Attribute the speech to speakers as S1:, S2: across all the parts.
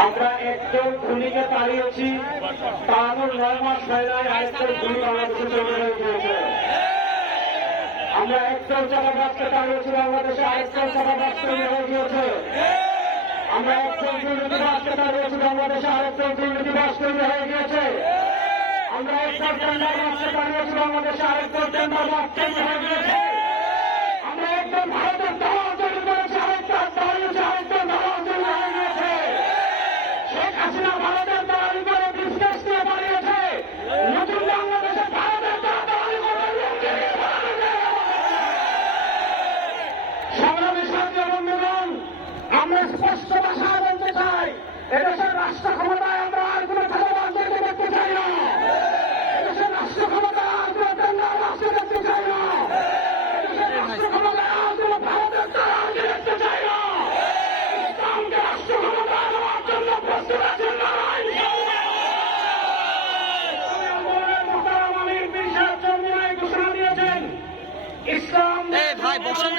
S1: আমরা একদল খুনিকে তাড়িয়েছি তারপর নয় মাস হয় নাই আরেকদল খুনি চলে গিয়েছে। আমরা একদল চাঁদাবাজকে তাড়িয়েছি বাংলাদেশে আরেকদল চাঁদাবাজ তৈরি হয়ে গিয়েছে। আমরা একদল দুর্নীতিবাজকে তাড়িয়েছি বাংলাদেশে আরেকদল দুর্নীতিবাজ তৈরি হয়ে গিয়েছে। আমরা তাড়িয়েছি বাংলাদেশে আরেকদল টেন্ডারবাজ তৈরি হয়ে গিয়েছে। স্পষ্ট ভাষায় বলতে চাই। এদেশের রাষ্ট্র ক্ষমতায় আমরা আর কোনো খেলোয়াড়দেরকে দেখতে চাই না। এদেশের রাষ্ট্র ক্ষমতায় আর কোনো টেন্ডার রাষ্ট্র দেখতে চাই না। রাষ্ট্র ক্ষমতায় আর কোনো ভারতের দ্বারা দেখতে চাই না। ইসলামকে রাষ্ট্র ক্ষমতায় নেওয়ার জন্য প্রস্তুত আছেন ইসলাম
S2: ভাই, বসেন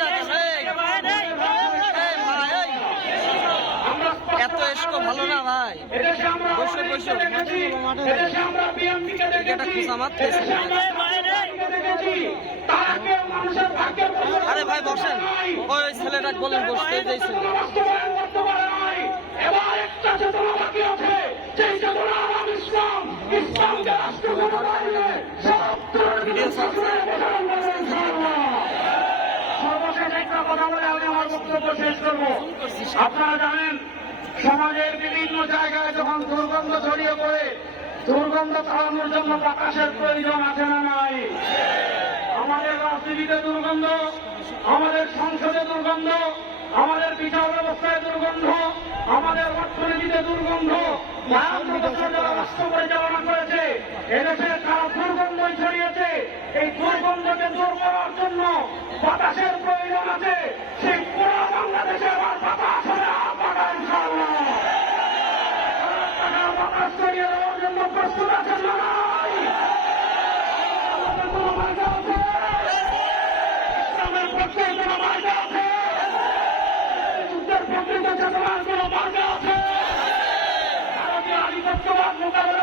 S2: ভালো না ভাই? বসো, বসো।
S1: বিএনপিকে
S2: এটা
S1: ভাগ্যের পরিবর্তন
S2: আরে ভাই বসেন। ওই ছেলেটাকে বলেন বসতে এই যে ছেলে
S1: চেতনা বাস্তবায়ন করতে পারে নাই। এবার একটা চেতনা বাকি আছে। সেই চেতনা আরাম ইসলাম। ইসলামকে রাষ্ট্র ক্ষমতায় এনে সব
S2: ভিডিও চলছে।
S1: সর্বশেষ একটা কথা বলে আমি আমার বক্তব্য শেষ করব। আপনারা জানেন সমাজের বিভিন্ন জায়গায় যখন দুর্গন্ধ ছড়িয়ে পড়ে, দুর্গন্ধ তাড়ানোর জন্য বাতাসের প্রয়োজন আছে না নাই? আমাদের রাজনীতিতে দুর্গন্ধ, আমাদের সংসদে দুর্গন্ধ, আমাদের বিচার ব্যবস্থায় দুর্গন্ধ, আমাদের অর্থনীতিতে দুর্গন্ধ রাষ্ট্র পরিচালনা করেছে এদেশে মোকাবেলা